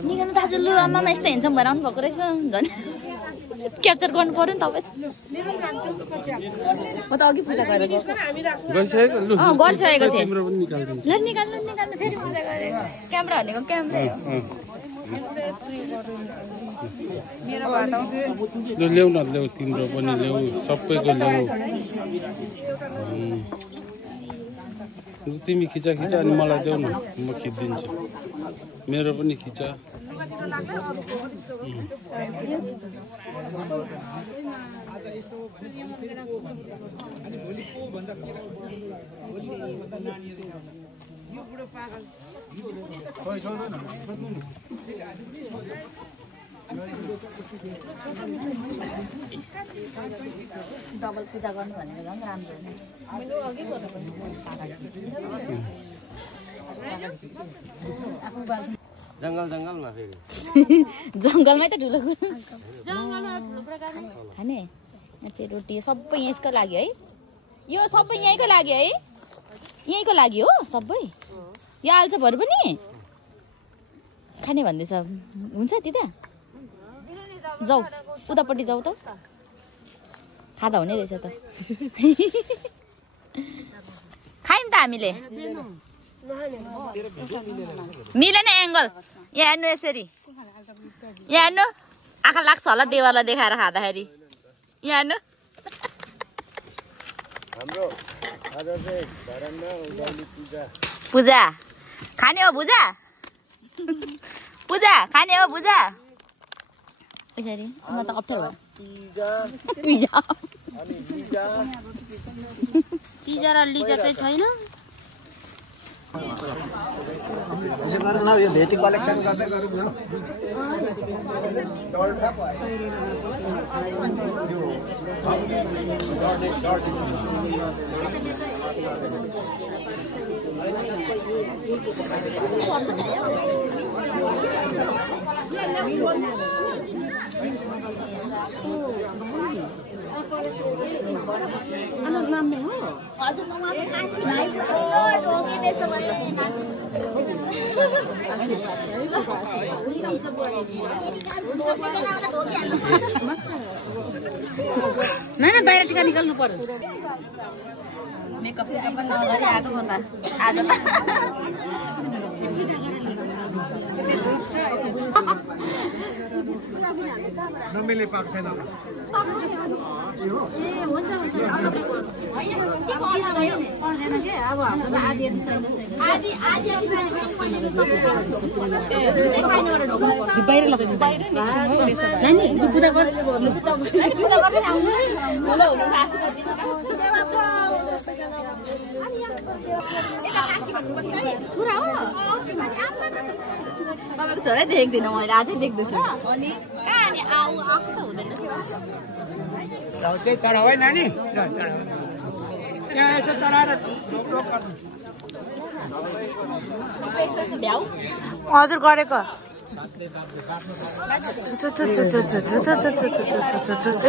निकाल्नु दाजु लु आमामा यस्तो हेन्सम भएर आउनु भएको रहेछ झन् क्याप्चर गर्नु पर्यो नि तपाईँ म त अघि पूजा गरेको गरिसकेको थिएँ ल निकाल्नु फेरि पूजा गरेँ क्यामेरा भनेको क्यामेरा ल्याउ न ल्याउ तिम्रो पनि ल्याउ सबैको ल्याउ तिमी खिचा अनि मलाई देऊ न म खिचिदिन्छु मेरो पनि खिचा डबल पूजा गर्नु भनेर झन् राम्रो मैले अघि जंगलमा फेरि जंगलमै त ठुलो खाने चाहिँ रोटी सबै यसको लागि है यो सबै यहीँको लागि है यहीँको लागि हो सबै यो आल्छाहरू पनि खाने भन्दैछ हुन्छ त्यता जाऊ उतापट्टि जाऊ त खाँदा हुने रहेछ त खायौँ त हामीले मिलेन एङ्गल यहाँ हेर्नु यसरी यहाँ हेर्नु आँखा लाग्छ होला देवरलाई देखाएर खाँदाखेरि यहाँ हेर्नु पूजा खाने हो भुजा पूजा खाने हो भुजा यसरी म त अप्ठ्यारो भयो पिजा र लिजा चाहिँ छैन यसो गरौँ न यो भेटी कलेक्सन गर्दै गरौँ न नाना बाहिर टिका निकाल्नु पर्यो मेकअप सेकअप पनि नगरी आएको भन्दा आज नमिले पाएको छैन बाहिर लगाइदिनु नानी पूजा गर तपाईँको छोरै देख्दिनँ मैले आजै देख्दैछु अनि कहाँ अनि आउनु त हुँदैन त्यही चढाउ है नानी यहाँ यसो चढाएर भ्याउ हजुर गरेको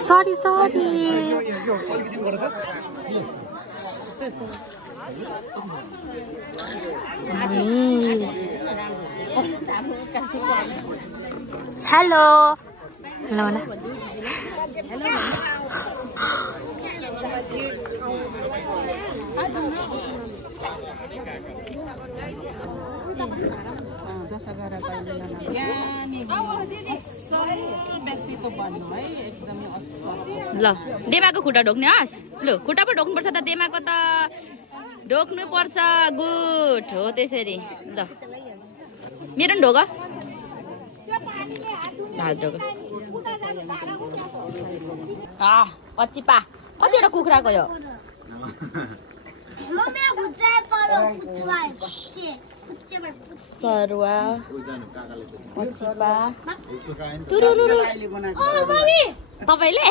सरी सरी हेलो हेलो ना ल देमाको खुट्टा ढोक्ने हस् ल खुट्टा पो ढोक्नुपर्छ त देमाको त ढोक्नु पर्छ गुड हो त्यसरी ल मेरो पनि ढोक हात ढोक कच्चिपा कतिवटा कुखुराको यो सरुवा कच्चिपा तपाईँले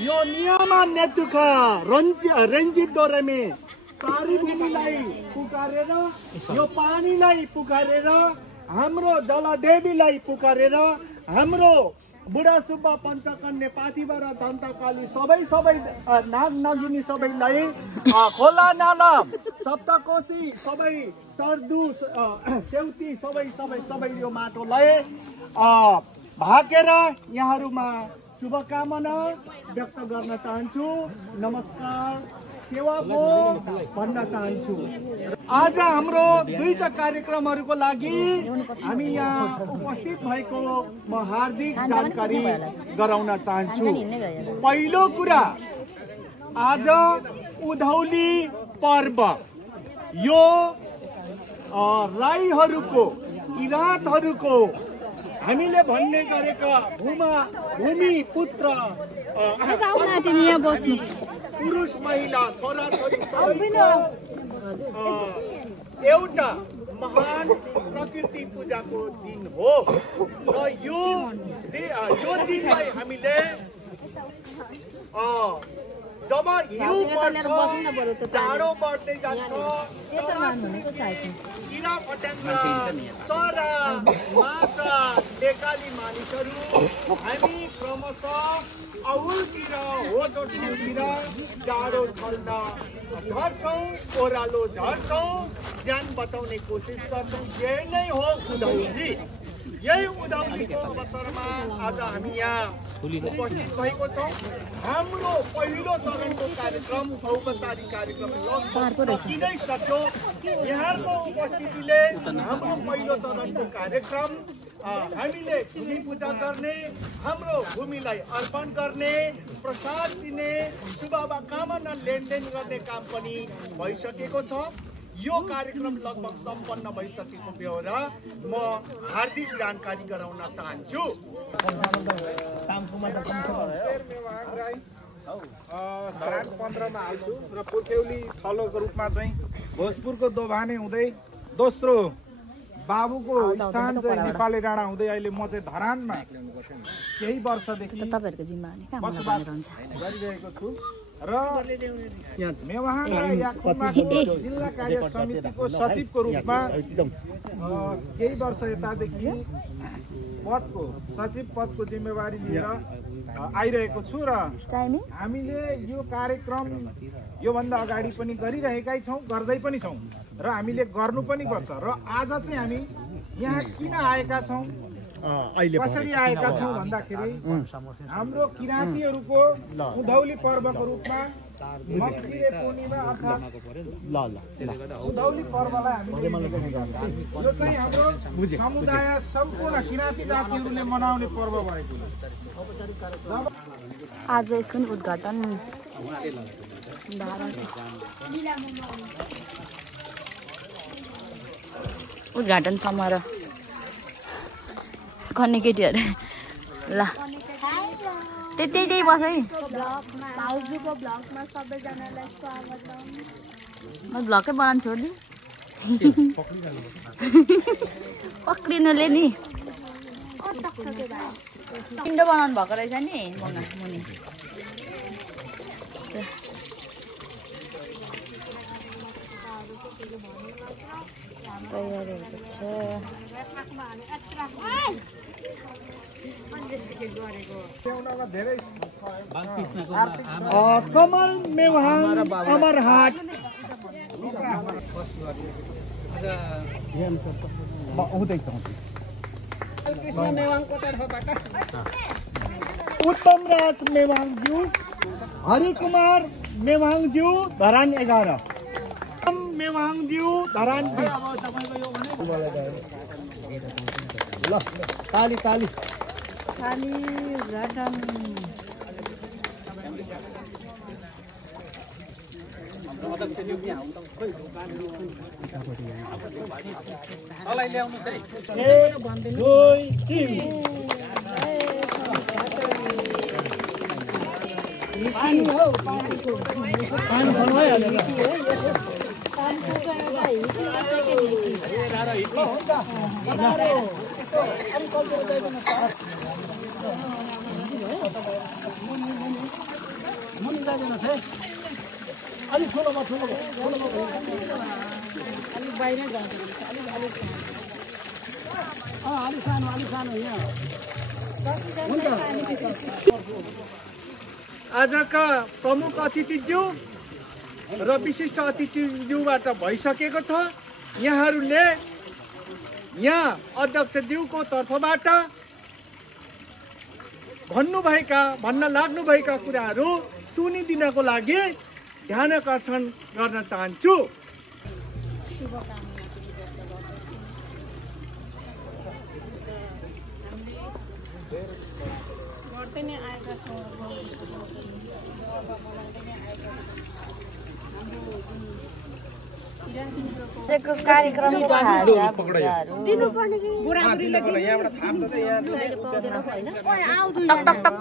यो नियमा नेतुख रञ्जित दोरेमे पारी भूमिलाई पुकारेर यो पानीलाई पुकारेर हाम्रो जलदेवीलाई पुकारेर हाम्रो बुढा सुब्बा पञ्चकन्या पाथिभरा दन्तकाली सबै नाग नगिनी सबैलाई खोला नाला सप्तकोशी सबै सर्दु सेउती सबै यो माटोलाई भाकेर यहाँहरूमा शुभकामना व्यक्त गर्न चाहन्छु। नमस्कार सेवाको भन्न चाहन्छु। आज हाम्रो दुईटा कार्यक्रमहरूको लागि हामी यहाँ उपस्थित भएको म हार्दिक जानकारी गराउन चाहन्छु। पहिलो कुरा, आज उधौली पर्व यो राईहरूको किराँतहरूको हामीले भन्ने गरेका भूमि पुत्र पुरुष महिला छोराछोरी एउटा महान प्रकृति पूजाको दिन हो र यो दिनलाई हामीले जब हिउँ पर्छ, जाडो बढ्दै जान्छ, किरा फट्याङ्ग्रा, चरा, माछा, बेकाली मानिसहरू हामी क्रमशः औलतिर होचोटतिर जाडो छल्न झर्छौँ, ओह्रालो झर्छौँ, ज्यान बचाउने कोसिस गर्छौँ। यही नै हो उधौली। यही उधौलीको अवसरमा आज हामी यहाँ उपस्थित भएको छौँ। हाम्रो पहिलो चरणको कार्यक्रम औपचारिक कार्यक्रम लगभग सकिँदै सक्यो। यहाँको उपस्थितिले हाम्रो पहिलो चरणको कार्यक्रम हामीले भूमि पूजा गर्ने, हाम्रो भूमिलाई अर्पण गर्ने, प्रसाद दिने, शुभकामना लेनदेन गर्ने काम पनि भइसकेको छ। यो कार्यक्रम लगभग सम्पन्न भइसकेको बेहोरा म हार्दिक जानकारी गराउन चाहन्छु। धरान 15 मा हाल्छु र पुर्ख्यौली थलोको रूपमा चाहिँ भोजपुरको दोभाने हुँदै दोस्रो बाबुको स्थान चाहिँ नेपाली डाँडा हुँदै अहिले म चाहिँ धरानमा केही वर्षदेखि बसोबास गरिरहेको छु र मेवाहाङ र जिल्ला कार्य समितिको सचिवको रूपमा केही वर्ष यतादेखि सचिव पदको जिम्मेवारी लिएर आइरहेको छु र हामीले यो कार्यक्रम योभन्दा अगाडि पनि गरिरहेकै छौँ, गर्दै पनि छौँ र हामीले गर्नु पनि पर्छ। र आज चाहिँ हामी यहाँ किन आएका छौँ, कसरी आएका छौँ भन्दाखेरि हाम्रो किराँतीहरूको उधौली पर्वको रूपमा मक्सिरे पूर्णिमा अर्थात् उधौली पर्वलाई हामीले यो चाहिँ हाम्रो समुदाय सम्पूर्ण किराँती जातिहरूले मनाउने पर्व भएको आज यसको नि उद्घाटन समारोह गर्ने केटीहरू ल त्यही बस है। म भ्लगै बनाउनु छोड्दिउँ पक्रिनुले नि पिण्डो बनाउनु भएको रहेछ नि मुनि। तयारी भएको छ। कमल मेवाहाङ अमरहाट उत्तम राज मेवाङज्यू, हरिकुमार मेवाङज्यू धरान 11, मेवाङज्यू धरान 20। ल ताली ताली ताली रटन आजका प्रमुख अतिथिज्यू र विशिष्ट अतिथिज्यूबाट भइसकेको छ। यहाँहरूले यहाँ अध्यक्षज्यूको तर्फबाट भन्न लाग्नुभएका कुराहरू सुनिदिनको लागि ध्यान आकर्षण गर्न चाहन्छु। कार्यक्रमको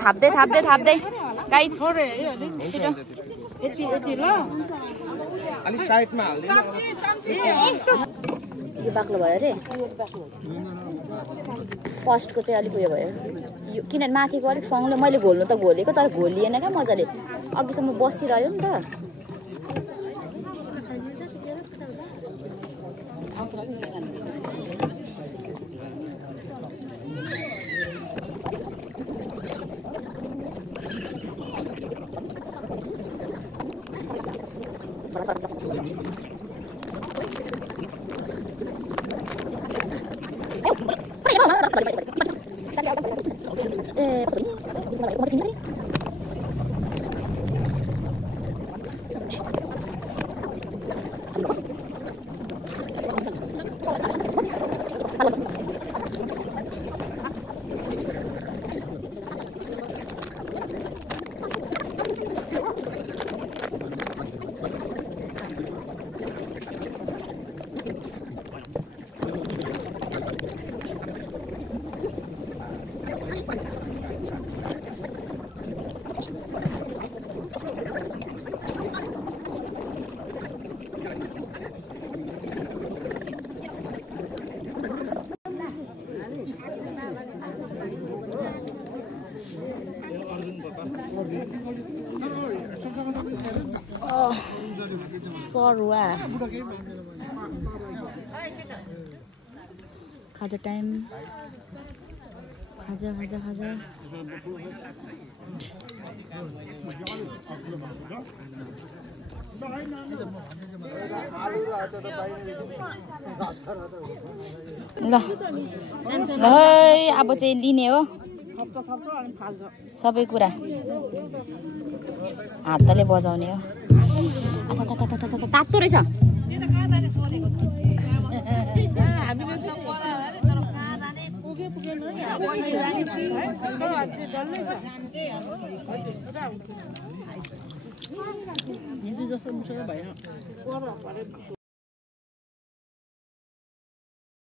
थाप्दै गाइस छिटो अलि साइडमा यो बाक्लो भयो रे फर्स्टको चाहिँ अलिक उयो भयो यो किनभने माथिको अलिक सँगले मैले घोल्नु त घोलेको तर घोलिएन क्या मजाले अघिसम्म बसिरह्यो नि त सरुवा खाजा टाइम खाजा ल अब चाहिँ लिने हो सबै कुरा हातले बजाउने हो तातो रहेछ